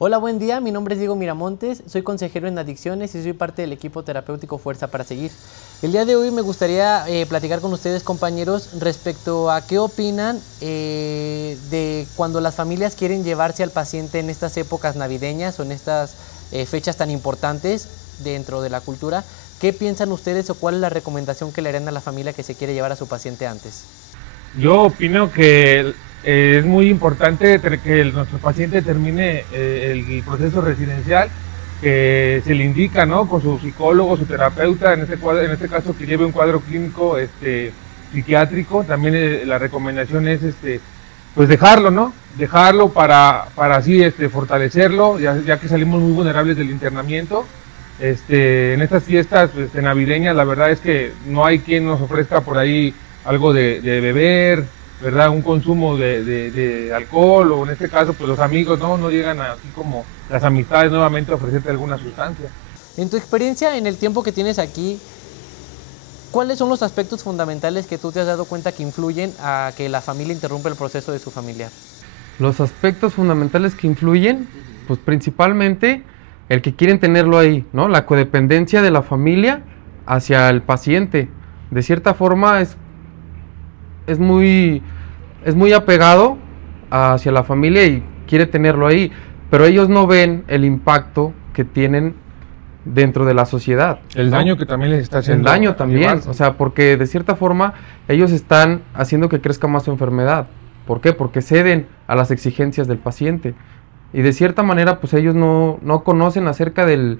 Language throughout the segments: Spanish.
Hola, buen día. Mi nombre es Diego Miramontes, soy consejero en adicciones y soy parte del equipo terapéutico Fuerza para Seguir. El día de hoy me gustaría platicar con ustedes, compañeros, respecto a qué opinan de cuando las familias quieren llevarse al paciente en estas épocas navideñas o en estas fechas tan importantes dentro de la cultura. ¿Qué piensan ustedes o cuál es la recomendación que le harían a la familia que se quiere llevar a su paciente antes? Yo opino que es muy importante que nuestro paciente termine el proceso residencial que se le indica, ¿no? Con su psicólogo, su terapeuta, en este caso que lleve un cuadro clínico psiquiátrico. También la recomendación es pues dejarlo, ¿no? Dejarlo para así fortalecerlo, ya que salimos muy vulnerables del internamiento. En estas fiestas navideñas, la verdad es que no hay quien nos ofrezca por ahí algo de beber, ¿verdad? Un consumo de alcohol, o en este caso, pues los amigos no llegan así como las amistades nuevamente a ofrecerte alguna sustancia. En tu experiencia, en el tiempo que tienes aquí, ¿cuáles son los aspectos fundamentales que tú te has dado cuenta que influyen a que la familia interrumpa el proceso de su familiar? Los aspectos fundamentales que influyen, pues principalmente el que quieren tenerlo ahí, ¿no? La codependencia de la familia hacia el paciente. De cierta forma es muy apegado hacia la familia y quiere tenerlo ahí, pero ellos no ven el impacto que tienen dentro de la sociedad. El daño que también les está haciendo. El daño también, o sea, porque de cierta forma ellos están haciendo que crezca más su enfermedad. ¿Por qué? Porque ceden a las exigencias del paciente. Y de cierta manera, pues ellos no conocen acerca del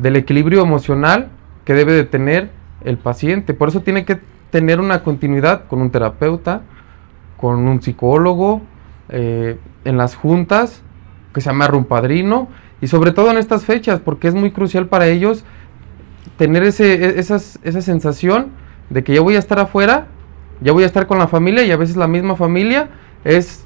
equilibrio emocional que debe de tener el paciente. Por eso tiene que tener una continuidad con un terapeuta, con un psicólogo, en las juntas, que se llama un padrino, y sobre todo en estas fechas, porque es muy crucial para ellos tener esa sensación de que ya voy a estar afuera, ya voy a estar con la familia, y a veces la misma familia es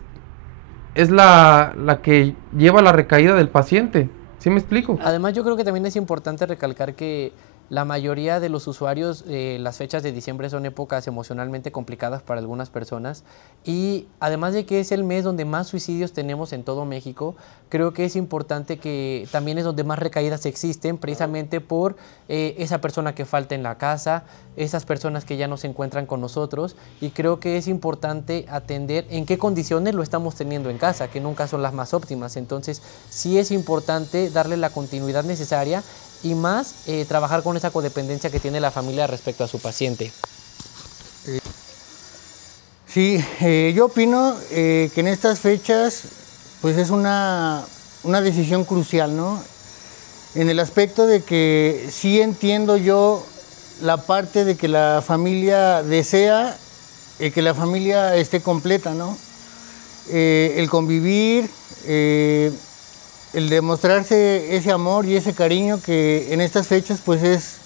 la que lleva la recaída del paciente. ¿Sí me explico? Además, yo creo que también es importante recalcar que la mayoría de los usuarios, las fechas de diciembre son épocas emocionalmente complicadas para algunas personas, y además de que es el mes donde más suicidios tenemos en todo México, creo que es importante que también es donde más recaídas existen, precisamente por esa persona que falta en la casa, esas personas que ya no se encuentran con nosotros, y creo que es importante atender en qué condiciones lo estamos teniendo en casa, que nunca son las más óptimas. Entonces sí es importante darle la continuidad necesaria y más trabajar con esa codependencia que tiene la familia respecto a su paciente. Sí, yo opino que en estas fechas pues es una decisión crucial, ¿no? En el aspecto de que sí entiendo yo la parte de que la familia desea que la familia esté completa, ¿no? El convivir, el demostrarse ese amor y ese cariño que en estas fechas pues es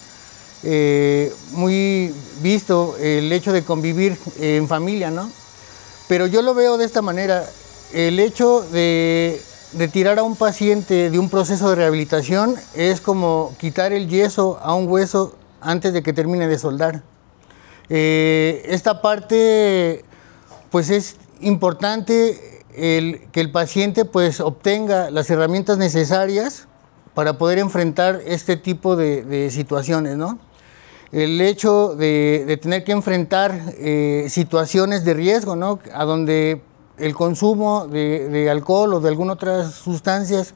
muy visto, el hecho de convivir en familia, ¿no? Pero yo lo veo de esta manera: el hecho de tirar a un paciente de un proceso de rehabilitación es como quitar el yeso a un hueso antes de que termine de soldar. Esta parte pues es importante, que el paciente pues obtenga las herramientas necesarias para poder enfrentar este tipo de situaciones, ¿no? El hecho de tener que enfrentar situaciones de riesgo, ¿no? A donde el consumo de alcohol o de alguna otras sustancias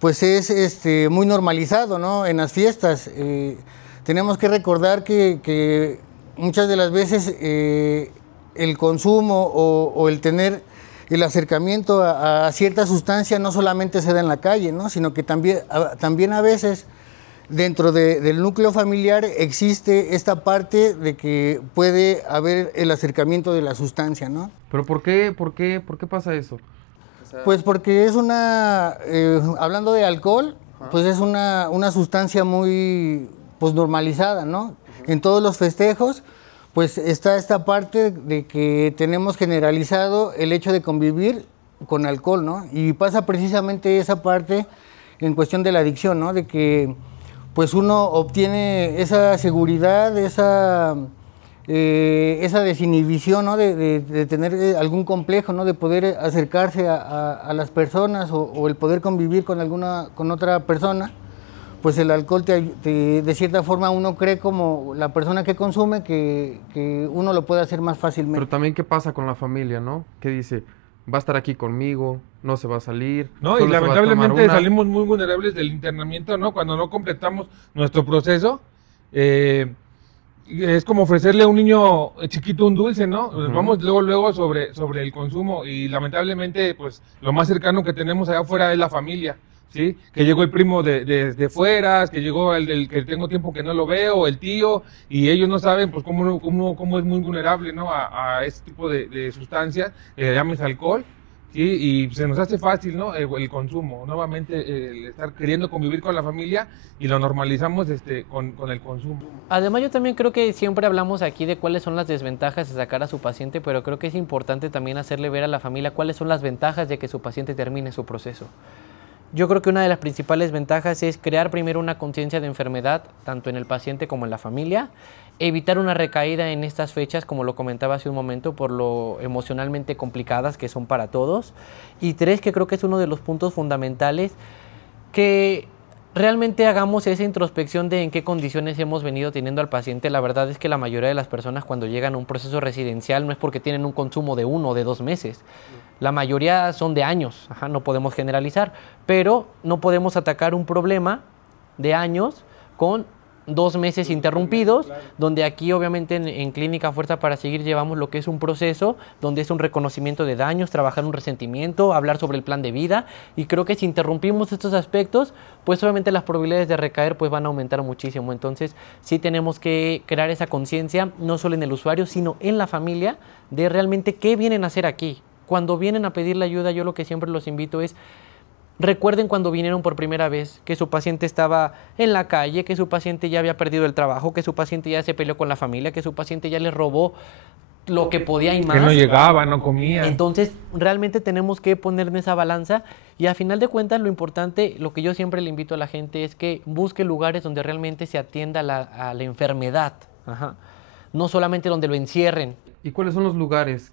pues es muy normalizado, ¿no? En las fiestas tenemos que recordar que muchas de las veces el consumo o el tener el acercamiento a cierta sustancia no solamente se da en la calle, ¿no? Sino que también a veces dentro del núcleo familiar existe esta parte de que puede haber el acercamiento de la sustancia, ¿no? ¿Pero por qué pasa eso? Pues porque es hablando de alcohol, pues es una sustancia muy pues normalizada, ¿no? En todos los festejos pues está esta parte de que tenemos generalizado el hecho de convivir con alcohol, ¿no? Y pasa precisamente esa parte en cuestión de la adicción, ¿no? De que pues uno obtiene esa seguridad, esa desinhibición, ¿no? de tener algún complejo, ¿no? De poder acercarse a las personas o el poder convivir con otra persona, pues el alcohol de cierta forma uno cree como la persona que consume que uno lo puede hacer más fácilmente. Pero también, ¿qué pasa con la familia, no? Que dice, va a estar aquí conmigo, no se va a salir. No, y lamentablemente salimos muy vulnerables del internamiento, ¿no? Cuando no completamos nuestro proceso, es como ofrecerle a un niño chiquito un dulce, ¿no? Vamos luego sobre el consumo y lamentablemente, pues, lo más cercano que tenemos allá afuera es la familia. ¿Sí? Que llegó el primo de fuera, que llegó el que tengo tiempo que no lo veo, el tío, y ellos no saben pues cómo es muy vulnerable, ¿no? a este tipo de sustancias, llámese alcohol, ¿sí? Y se nos hace fácil, ¿no? El consumo, nuevamente el estar queriendo convivir con la familia y lo normalizamos con el consumo. Además, yo también creo que siempre hablamos aquí de cuáles son las desventajas de sacar a su paciente, pero creo que es importante también hacerle ver a la familia cuáles son las ventajas de que su paciente termine su proceso. Yo creo que una de las principales ventajas es crear primero una conciencia de enfermedad, tanto en el paciente como en la familia, evitar una recaída en estas fechas, como lo comentaba hace un momento, por lo emocionalmente complicadas que son para todos. Y tres, que creo que es uno de los puntos fundamentales, que realmente hagamos esa introspección de en qué condiciones hemos venido teniendo al paciente. La verdad es que la mayoría de las personas cuando llegan a un proceso residencial no es porque tienen un consumo de 1 o de 2 meses. La mayoría son de años, no podemos generalizar, pero no podemos atacar un problema de años con 2 meses interrumpidos, donde aquí obviamente en Clínica Fuerza para Seguir llevamos lo que es un proceso, donde es un reconocimiento de daños, trabajar un resentimiento, hablar sobre el plan de vida, y creo que si interrumpimos estos aspectos, pues obviamente las probabilidades de recaer pues van a aumentar muchísimo. Entonces sí tenemos que crear esa conciencia, no solo en el usuario, sino en la familia, de realmente qué vienen a hacer aquí. Cuando vienen a pedir la ayuda, yo lo que siempre los invito es, recuerden cuando vinieron por primera vez, que su paciente estaba en la calle, que su paciente ya había perdido el trabajo, que su paciente ya se peleó con la familia, que su paciente ya les robó lo que podía y más. Que no llegaba, no comía. Entonces, realmente tenemos que poner en esa balanza y a final de cuentas lo importante, lo que yo siempre le invito a la gente es que busque lugares donde realmente se atienda a la enfermedad. No solamente donde lo encierren. ¿Y cuáles son los lugares?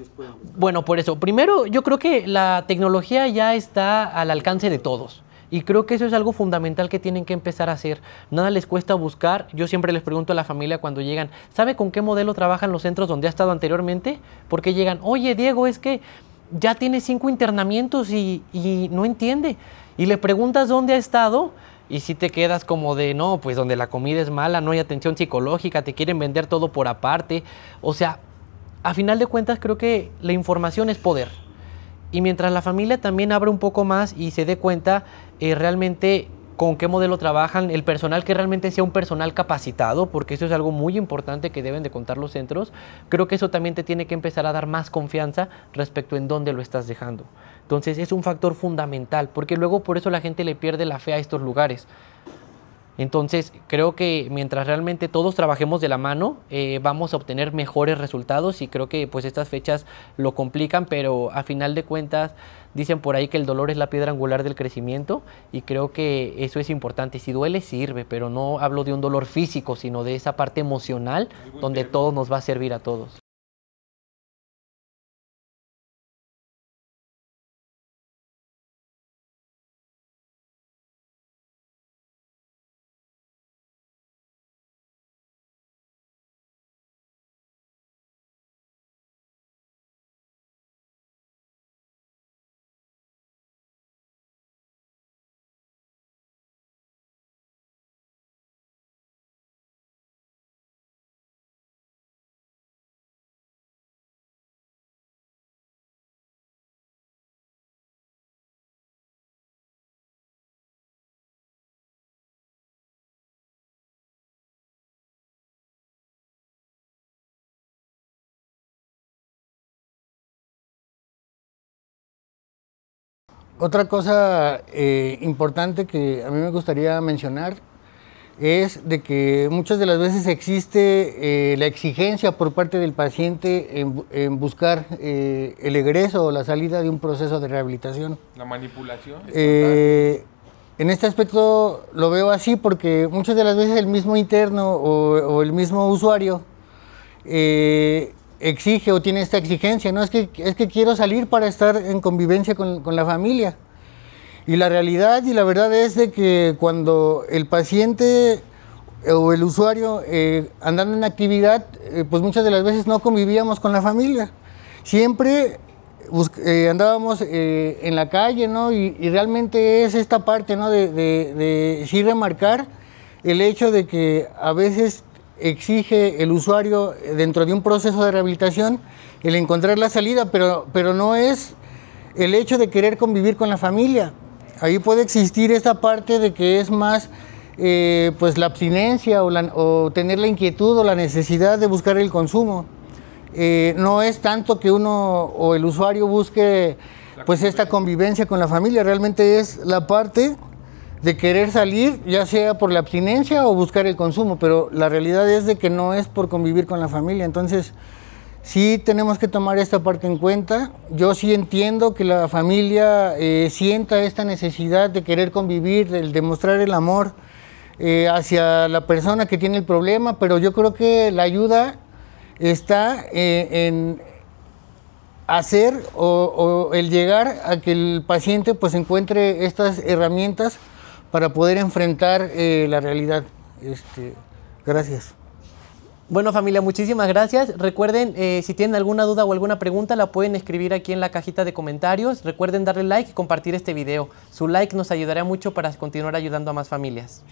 Bueno, por eso, primero yo creo que la tecnología ya está al alcance de todos y creo que eso es algo fundamental que tienen que empezar a hacer. Nada les cuesta buscar. Yo siempre les pregunto a la familia cuando llegan, ¿sabe con qué modelo trabajan los centros donde ha estado anteriormente? Porque llegan, oye Diego, es que ya tiene 5 internamientos y no entiende. Y le preguntas dónde ha estado y si te quedas como de, no, pues donde la comida es mala, no hay atención psicológica, te quieren vender todo por aparte. O sea, a final de cuentas creo que la información es poder. Y mientras la familia también abra un poco más y se dé cuenta realmente con qué modelo trabajan, el personal que realmente sea un personal capacitado, porque eso es algo muy importante que deben de contar los centros, creo que eso también te tiene que empezar a dar más confianza respecto en dónde lo estás dejando. Entonces es un factor fundamental, porque luego por eso la gente le pierde la fe a estos lugares. Entonces, creo que mientras realmente todos trabajemos de la mano, vamos a obtener mejores resultados y creo que pues estas fechas lo complican, pero a final de cuentas dicen por ahí que el dolor es la piedra angular del crecimiento y creo que eso es importante. Si duele, sirve, pero no hablo de un dolor físico, sino de esa parte emocional donde todo nos va a servir a todos. Otra cosa importante que a mí me gustaría mencionar es de que muchas de las veces existe la exigencia por parte del paciente en buscar el egreso o la salida de un proceso de rehabilitación. La manipulación. En este aspecto lo veo así porque muchas de las veces el mismo interno o el mismo usuario exige o tiene esta exigencia, ¿no? Es que quiero salir para estar en convivencia con la familia. Y la realidad y la verdad es de que cuando el paciente o el usuario andando en actividad, pues muchas de las veces no convivíamos con la familia. Siempre andábamos en la calle, ¿no? Y realmente es esta parte, ¿no? de sí remarcar el hecho de que a veces exige el usuario dentro de un proceso de rehabilitación el encontrar la salida, pero no es el hecho de querer convivir con la familia. Ahí puede existir esta parte de que es más pues la abstinencia o tener la inquietud o la necesidad de buscar el consumo. No es tanto que uno o el usuario busque pues esta convivencia con la familia, realmente es la parte de querer salir, ya sea por la abstinencia o buscar el consumo, pero la realidad es de que no es por convivir con la familia. Entonces, sí tenemos que tomar esta parte en cuenta. Yo sí entiendo que la familia sienta esta necesidad de querer convivir, de demostrar el amor hacia la persona que tiene el problema, pero yo creo que la ayuda está en hacer o el llegar a que el paciente pues encuentre estas herramientas para poder enfrentar la realidad. Gracias. Bueno, familia, muchísimas gracias. Recuerden, si tienen alguna duda o alguna pregunta, la pueden escribir aquí en la cajita de comentarios. Recuerden darle like y compartir este video. Su like nos ayudará mucho para continuar ayudando a más familias.